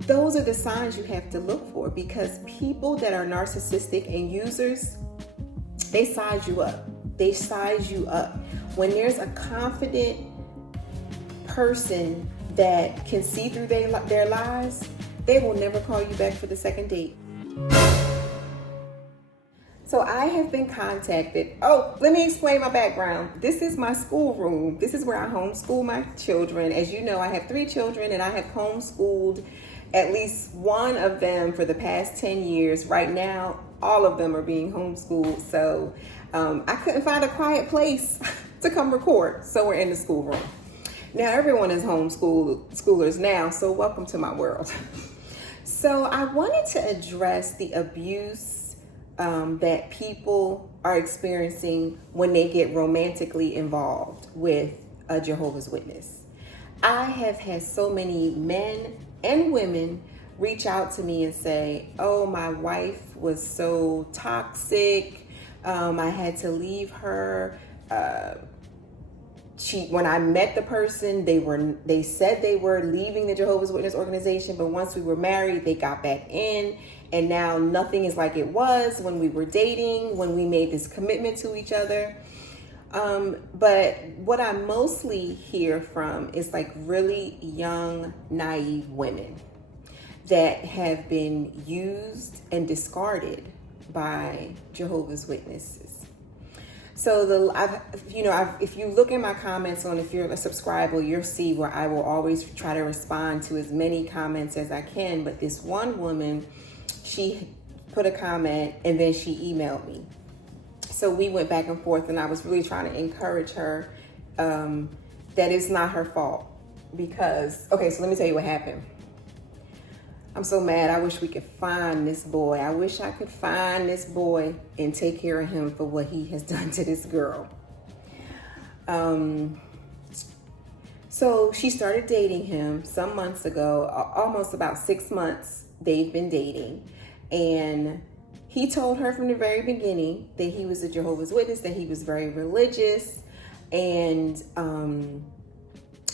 those are the signs you have to look for, because people that are narcissistic and users, they size you up. They size you up. When there's a confident person that can see through their lies, they will never call you back for the second date. So I have been contacted. Oh, let me explain my background. This is my schoolroom. This is where I homeschool my children. As you know, I have 3 children, and I have homeschooled at least one of them for the past 10 years. Right now, all of them are being homeschooled. So I couldn't find a quiet place to come record. So we're in the schoolroom. Now everyone is homeschoolers now, so welcome to my world. So I wanted to address the abuse that people are experiencing when they get romantically involved with a Jehovah's Witness. I have had so many men and women reach out to me and say, oh, my wife was so toxic. I had to leave her. When I met the person, they said they were leaving the Jehovah's Witness organization, but once we were married, they got back in, and now nothing is like it was when we were dating, when we made this commitment to each other. But what I mostly hear from is like really young, naive women that have been used and discarded by Jehovah's Witnesses. So if you look in my comments on, if you're a subscriber, you'll see where I will always try to respond to as many comments as I can. But this one woman, she put a comment and then she emailed me. So we went back and forth, and I was really trying to encourage her that it's not her fault. Because, okay, so let me tell you what happened. I'm so mad. I wish we could find this boy. I wish I could find this boy and take care of him for what he has done to this girl. So she started dating him some months ago, almost about 6 months they've been dating. And he told her from the very beginning that he was a Jehovah's Witness, that he was very religious. And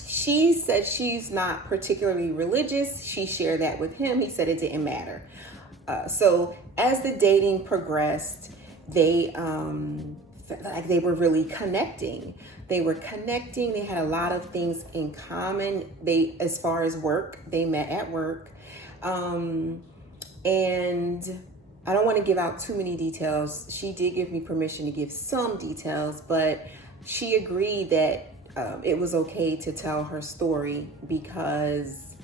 she said she's not particularly religious. She shared that with him. He said it didn't matter. So as the dating progressed, they felt like they were really connecting. They were connecting. They had a lot of things in common. As far as work, they met at work. And I don't want to give out too many details. She did give me permission to give some details, but she agreed that it was okay to tell her story because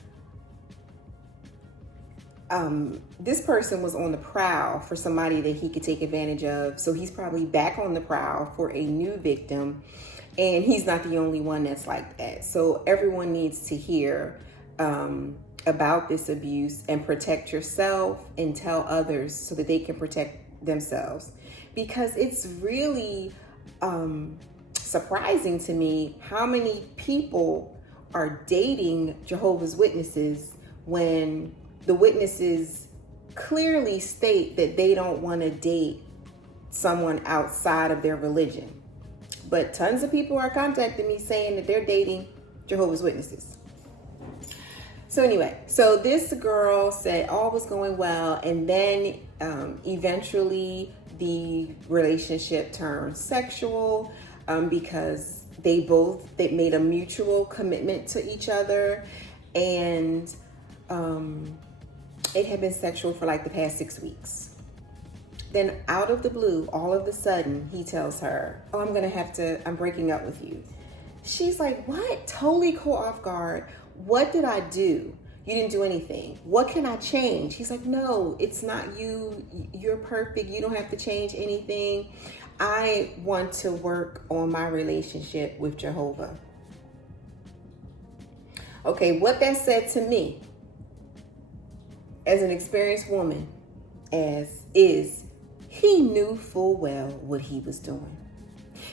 this person was on the prowl for somebody that he could take advantage of. So he's probably back on the prowl for a new victim, and he's not the only one that's like that. So everyone needs to hear about this abuse and protect yourself and tell others so that they can protect themselves, because it's really surprising to me how many people are dating Jehovah's Witnesses when the witnesses clearly state that they don't want to date someone outside of their religion. But tons of people are contacting me saying that they're dating Jehovah's Witnesses. So anyway, so this girl said all was going well, and then eventually the relationship turned sexual. Because they made a mutual commitment to each other, and it had been sexual for like the past 6 weeks. Then out of the blue, all of a sudden, he tells her, oh, I'm breaking up with you. She's like, what? Totally caught off guard. What did I do? You didn't do anything. What can I change? He's like, no, it's not you. You're perfect. You don't have to change anything. I want to work on my relationship with Jehovah. Okay, what that said to me as an experienced woman is he knew full well what he was doing.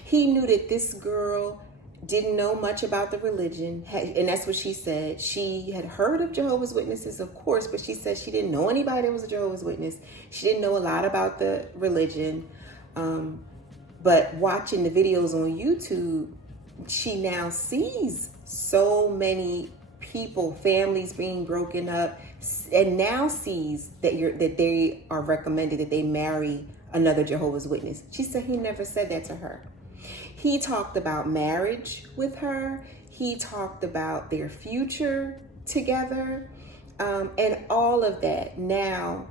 He knew that this girl didn't know much about the religion, and that's what she said. She had heard of Jehovah's Witnesses, of course, but she said she didn't know anybody that was a Jehovah's Witness. She didn't know a lot about the religion. But watching the videos on YouTube, she now sees so many people, families being broken up, and now sees that they are recommended that they marry another Jehovah's Witness. She said he never said that to her. He talked about marriage with her. He talked about their future together, and all of that. Now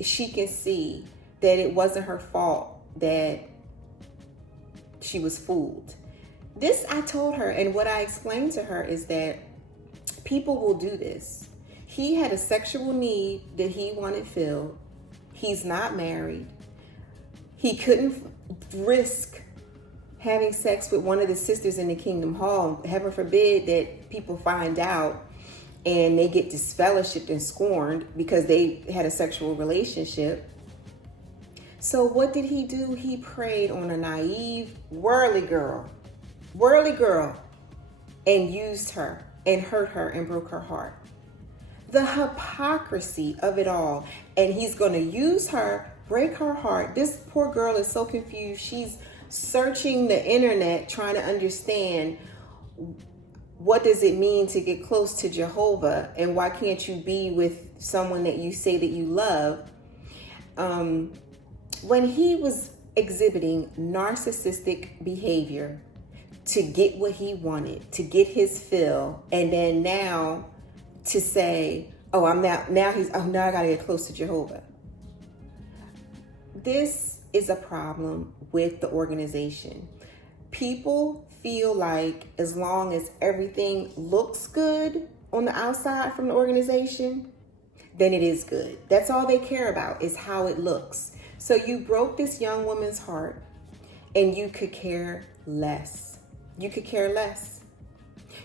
she can see that it wasn't her fault that she was fooled. This I told her, and what I explained to her is that people will do this. He had a sexual need that he wanted filled. He's not married. He couldn't risk having sex with one of the sisters in the Kingdom Hall. Heaven forbid that people find out and they get disfellowshipped and scorned because they had a sexual relationship. So what did he do? He preyed on a naive, worldly girl, and used her and hurt her and broke her heart. The hypocrisy of it all. And he's going to use her, break her heart. This poor girl is so confused. She's searching the internet trying to understand, what does it mean to get close to Jehovah, and why can't you be with someone that you say that you love? When he was exhibiting narcissistic behavior to get what he wanted, to get his fill, and then now to say, now I gotta get close to Jehovah. This is a problem with the organization. People feel like as long as everything looks good on the outside from the organization, then it is good. That's all they care about, is how it looks. So you broke this young woman's heart, and you could care less. You could care less.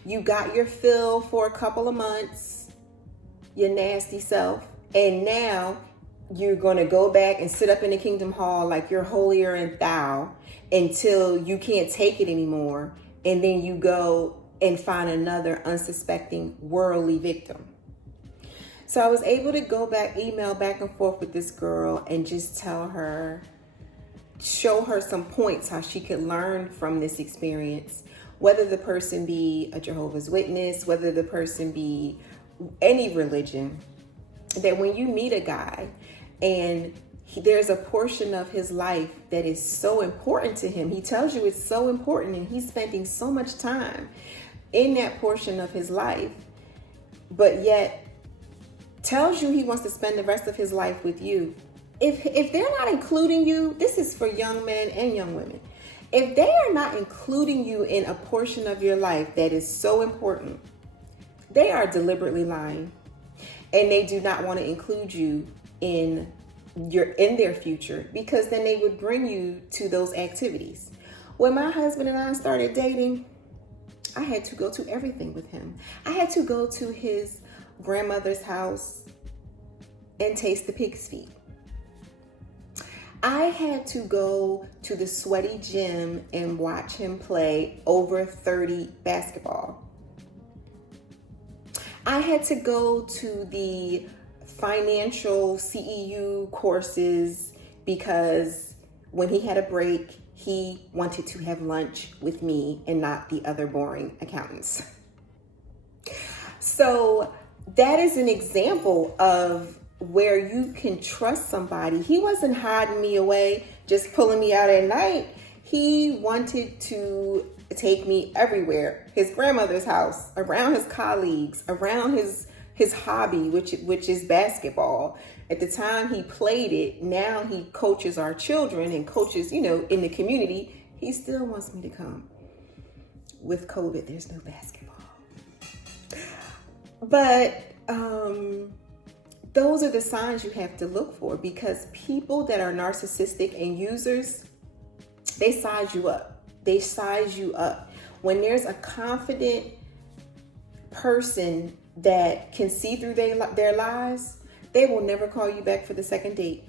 You got your fill for a couple of months, your nasty self, and now you're going to go back and sit up in the Kingdom Hall like you're holier than thou until you can't take it anymore. And then you go and find another unsuspecting worldly victim. So I was able to email back and forth with this girl and just tell her, show her some points how she could learn from this experience, whether the person be a Jehovah's Witness, whether the person be any religion, that when you meet a guy and there's a portion of his life that is so important to him, he tells you it's so important and he's spending so much time in that portion of his life, but yet tells you he wants to spend the rest of his life with you. If they're not including you, this is for young men and young women. If they are not including you in a portion of your life that is so important, they are deliberately lying, and they do not want to include you in their future, because then they would bring you to those activities. When my husband and I started dating, I had to go to everything with him. I had to go to his grandmother's house and taste the pig's feet. I had to go to the sweaty gym and watch him play over 30 basketball. I had to go to the financial CEU courses because when he had a break, he wanted to have lunch with me and not the other boring accountants. So that is an example of where you can trust somebody. He wasn't hiding me away, just pulling me out at night. He wanted to take me everywhere. His grandmother's house, around his colleagues, around his hobby, which is basketball. At the time he played it, now he coaches our children and coaches, in the community. He still wants me to come. With COVID, there's no basketball. But those are the signs you have to look for, because people that are narcissistic and users, they size you up. They size you up. When there's a confident person that can see through their lies, they will never call you back for the second date.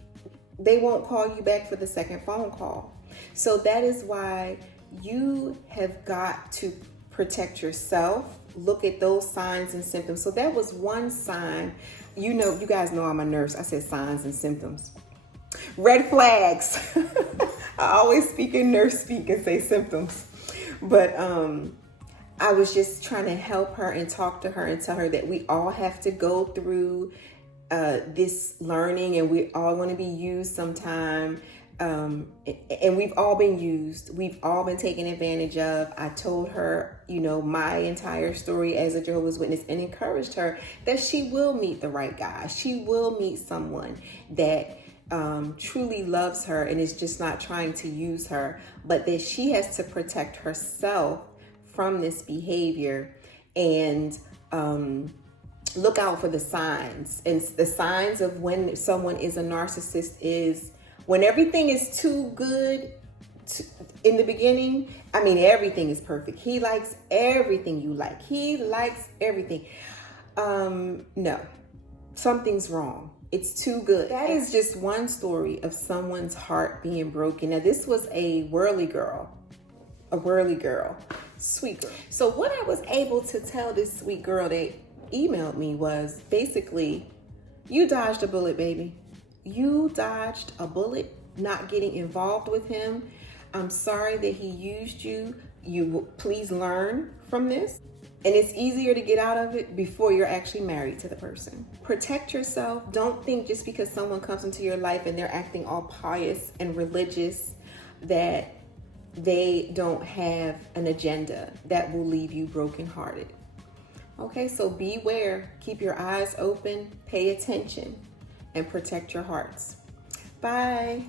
They won't call you back for the second phone call. So that is why you have got to protect yourself. Look at those signs and symptoms. So that was one sign. You guys know I'm a nurse. I said signs and symptoms. Red flags. I always speak in nurse speak and say symptoms. But I was just trying to help her and talk to her and tell her that we all have to go through this learning, and we all want to be used sometime. And we've all been used. We've all been taken advantage of. I told her, my entire story as a Jehovah's Witness, and encouraged her that she will meet the right guy. She will meet someone that truly loves her and is just not trying to use her, but that she has to protect herself from this behavior and look out for the signs. And the signs of when someone is a narcissist is when everything is too good in the beginning. I mean, everything is perfect. He likes everything you like. He likes everything. No, something's wrong. It's too good. That is just one story of someone's heart being broken. Now, this was a whirly girl, sweet girl. So what I was able to tell this sweet girl that emailed me was basically, you dodged a bullet, baby. You dodged a bullet not getting involved with him. I'm sorry that he used you. Please learn from this. And it's easier to get out of it before you're actually married to the person. Protect yourself. Don't think just because someone comes into your life and they're acting all pious and religious that they don't have an agenda that will leave you brokenhearted. Okay, so beware. Keep your eyes open, pay attention, and protect your hearts. Bye.